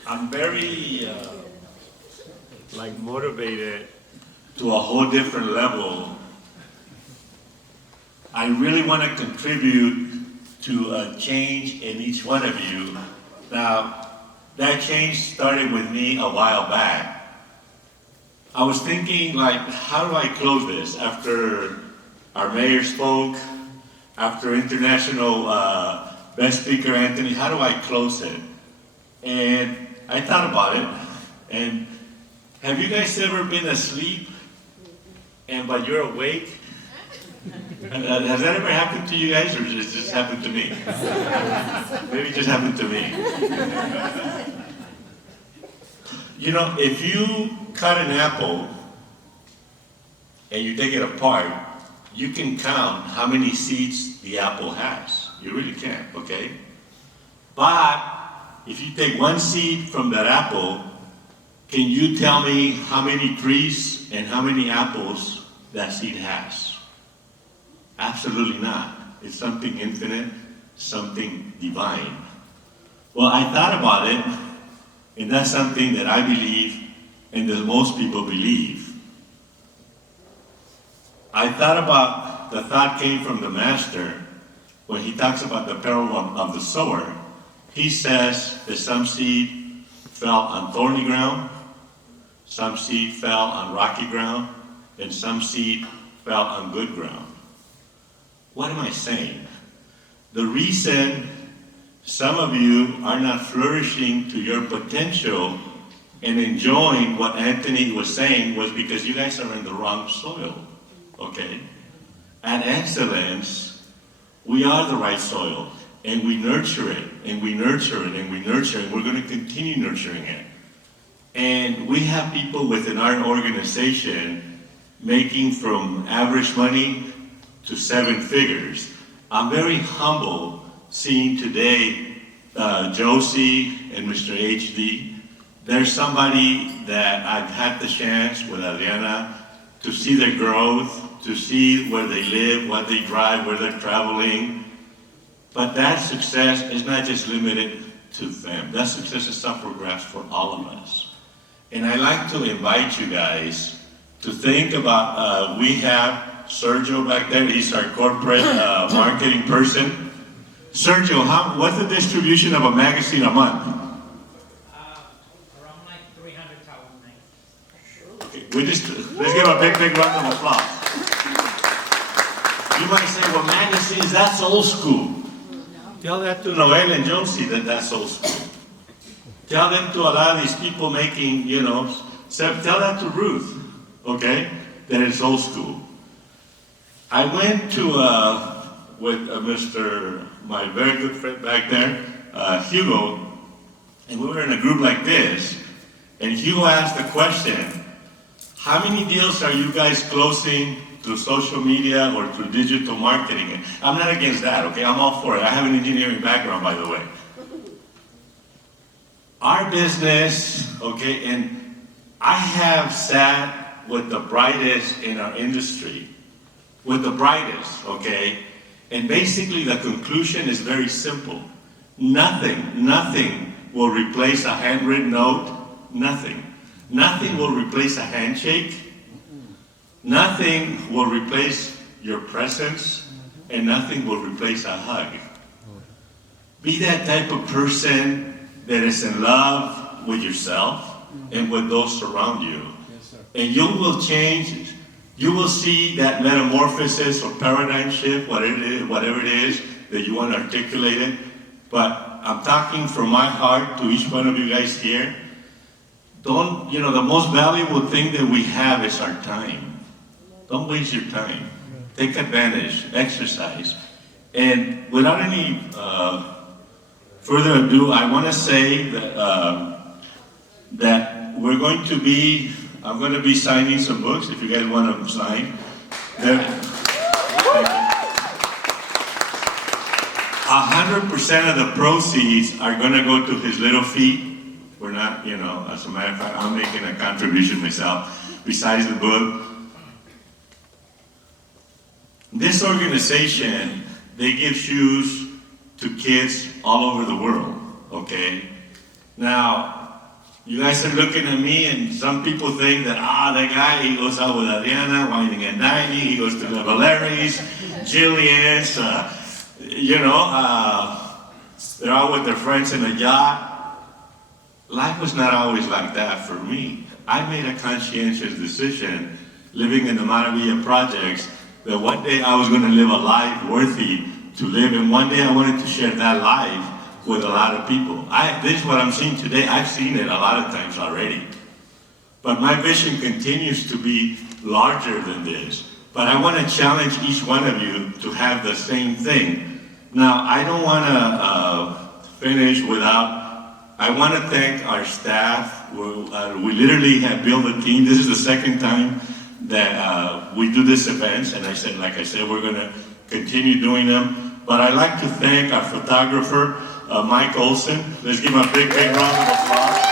I'm very motivated to a whole different level. I really want to contribute to a change in each one of you. Now, that change started with me a while back. I was thinking, how do I close this? After our mayor spoke, after international best speaker Anthony, how do I close it? And I thought about it. And have you guys ever been asleep but you're awake? Has that ever happened to you guys, or does it just happen to me? Maybe it just happened to me. If you cut an apple and you take it apart, you can count how many seeds the apple has. You really can, okay? But if you take one seed from that apple, can you tell me how many trees and how many apples that seed has? Absolutely not. It's something infinite, something divine. Well, I thought about it, and that's something that I believe and that most people believe. I thought about, the thought came from the master when he talks about the parable of the sower. He says that some seed fell on thorny ground, some seed fell on rocky ground, and some seed fell on good ground. What am I saying? The reason some of you are not flourishing to your potential and enjoying what Anthony was saying was because you guys are in the wrong soil, okay? At Excellence, we are the right soil, and we nurture it, and we nurture it, and we nurture it, and we're going to continue nurturing it. And we have people within our organization making from average money to 7 figures. I'm very humble seeing today Josie and Mr. HD. There's somebody that I've had the chance with Adriana to see their growth, to see where they live, what they drive, where they're traveling. But that success is not just limited to them. That success is up for grabs for all of us. And I like to invite you guys to think about, we have Sergio back there. He's our corporate marketing person. Sergio, what's the distribution of a magazine a month? Around like 300,000. Okay, let's give a big round of applause. You might say, well, magazines, that's old school. Tell that to Noel and Josie that that's old school. Tell them to a lot of these people making, tell that to Ruth, okay, that it's old school. I went to, with my very good friend back there, Hugo, and we were in a group like this, and Hugo asked the question, how many deals are you guys closing through social media or through digital marketing? I'm not against that, okay? I'm all for it. I have an engineering background, by the way. Our business, okay, and I have sat with the brightest in our industry, with the brightest, okay? And basically the conclusion is very simple. Nothing will replace a handwritten note, nothing. Nothing will replace a handshake. Nothing will replace your presence, and nothing will replace a hug. Be that type of person that is in love with yourself and with those around you. And you will change. You will see that metamorphosis or paradigm shift, whatever it is that you want to articulate it. But I'm talking from my heart to each one of you guys here. The most valuable thing that we have is our time. Don't waste your time. Take advantage, exercise. And without any further ado, I want to say that we're going to be, I'm going to be signing some books if you guys want to sign. 100% of the proceeds are going to go to his little feet. We're not, as a matter of fact, I'm making a contribution myself besides the book. This organization, they give shoes to kids all over the world, okay? Now, you guys are looking at me and some people think that, that guy, he goes out with Adriana, whining and dining, he goes to the Valeri's, Jillian's, they're out with their friends in a yacht. Life was not always like that for me. I made a conscientious decision living in the Maravilla projects that one day I was going to live a life worthy to live, and one day I wanted to share that life with a lot of people. This is what I'm seeing today. I've seen it a lot of times already. But my vision continues to be larger than this. But I want to challenge each one of you to have the same thing. Now, I don't want to finish without, I want to thank our staff. We literally have built a team. This is the second time that we do these events, and like I said, we're going to continue doing them. But I'd like to thank our photographer, Mike Olson. Let's give him a big round of applause.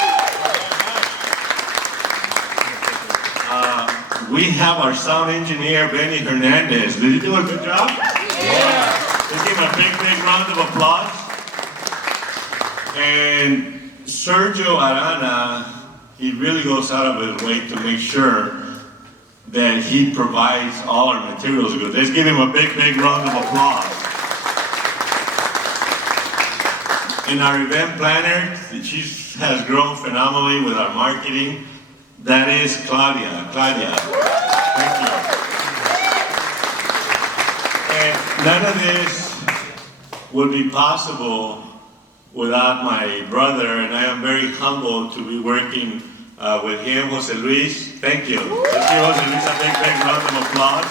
We have our sound engineer, Benny Hernandez. Did he do a good job? Yeah. Let's give him a big round of applause. And Sergio Arana he really goes out of his way to make sure that he provides all our materials good. Let's give him a big, big round of applause. And our event planner, she has grown phenomenally with our marketing. That is Claudia. Claudia, thank you. And none of this would be possible without my brother, and I am very humbled to be working with him, Jose Luis. Thank you. Let's give Jose Luis a big, big round of applause.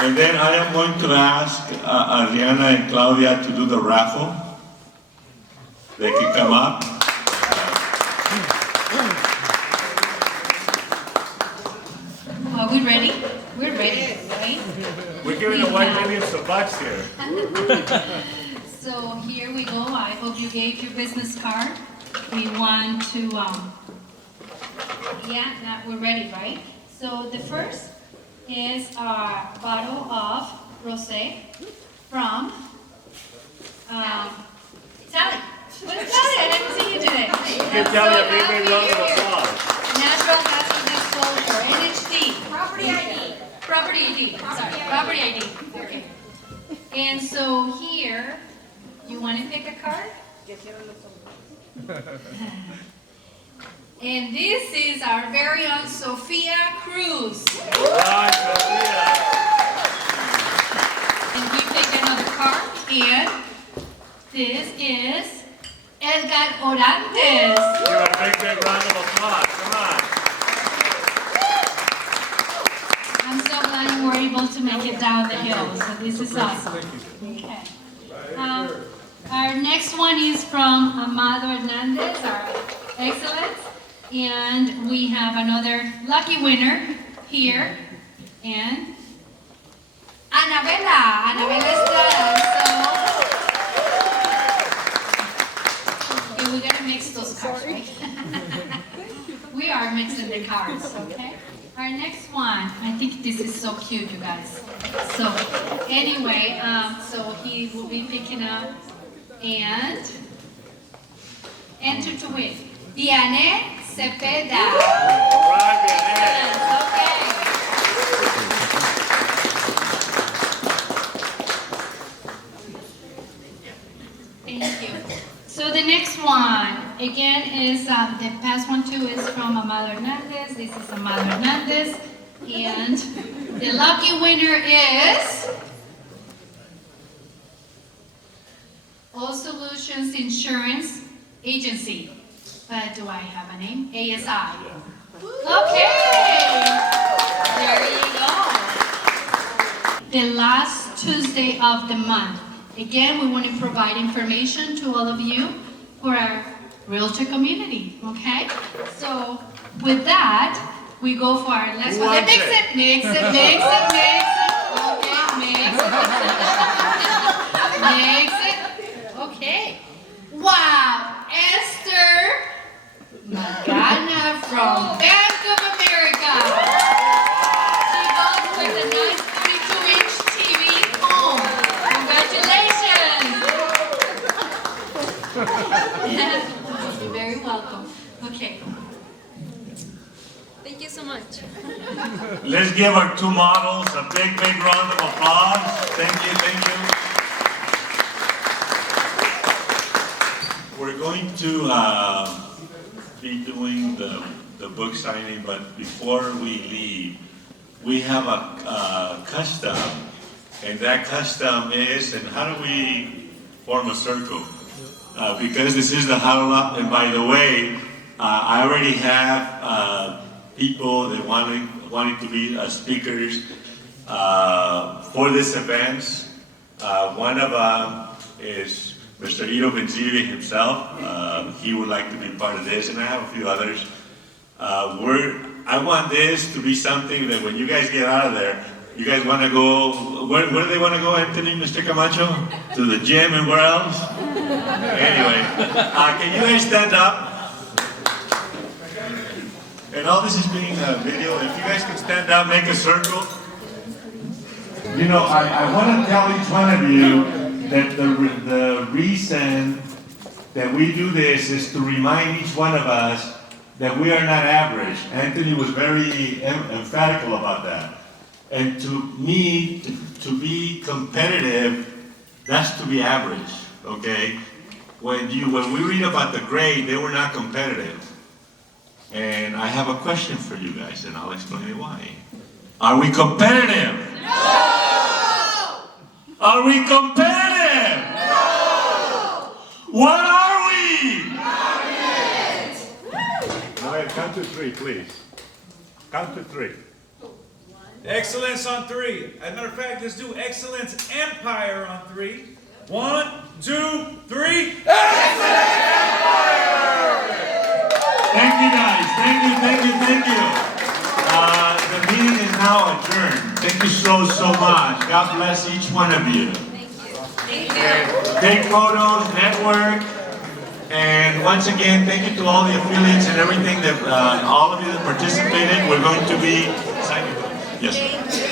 And then I am going to ask Adriana and Claudia to do the raffle. They can come up. Are we ready? We're ready, right? We're giving away millions of bucks here. So here we go. I hope you gave your business card. We want to, now we're ready, right? So the first is our bottle of rosé from Sally. Where's Sally? I haven't seen you today. Give Sally a big, big round of applause. Natural Hazard Disclosure, NHD. Property ID. Property ID, sorry, property ID, okay. And so here, you want to pick a card? And this is our very own Sophia Cruz. Right, Sophia. And we pick another card, and this is Edgar Orantes. Give a big, big round of applause. Come on. I'm so glad you were able to make it down the hill, so this is awesome. Okay. Our next one is from Amado Hernandez, our excellence, and we have another lucky winner here, and Anabella Estrada. So, okay, we're gonna mix those cards, right? We are mixing the cards, okay? Our next one, I think this is so cute, you guys. So, anyway, so he will be picking up and enter to win. Diane Cepeda. All right, Diane. Okay. Thank you. So the next one, again, is the past one too is from Amado Hernandez. This is Amado Hernandez. And the lucky winner is All Solutions Insurance Agency. Do I have a name? ASI. Okay. There you go. The last Tuesday of the month. Again, we want to provide information to all of you for our realtor community, okay? So with that, we go for our next one. Mix it, mix it, mix it, mix it. Okay, mix it. Mix it. Okay. Wow, Esther Magana from Bank of America. She goes with a nice 32-inch TV home. Congratulations. You're very welcome. Okay. Thank you so much. Let's give our two models a big, big round of applause. Thank you, thank you. We're going to be doing the book signing, but before we leave, we have a custom, and that custom is, and how do we form a circle? Because this is the Jalapa, and by the way, I already have people that wanted to be speakers for this event. One of them is Mr. Ido Benzivi himself. He would like to be part of this, and I have a few others. I want this to be something that when you guys get out of there, you guys want to go, where do they want to go, Anthony, Mr. Camacho? To the gym and where else? Anyway, can you guys stand up? And all this is being video. If you guys can stand up, make a circle. You know, I want to tell each one of you that the reason that we do this is to remind each one of us that we are not average. Anthony was very emphatical about that. And to me, to be competitive, that's to be average, okay? When we read about the grade, they were not competitive. And I have a question for you guys, and I'll explain why. Are we competitive? No! Are we competitive? No! What are we? All right, count to three, please. Count to three. Excellence on three. As a matter of fact, let's do Excellence Empire on three. 1, 2, 3. Thank you guys, thank you. The meeting is now adjourned. Thank you so much. God bless each one of you. Thank you. Take photos, network, and once again, thank you to all the affiliates and everything that, all of you that participated. We're going to be signing. Yes. Thank you.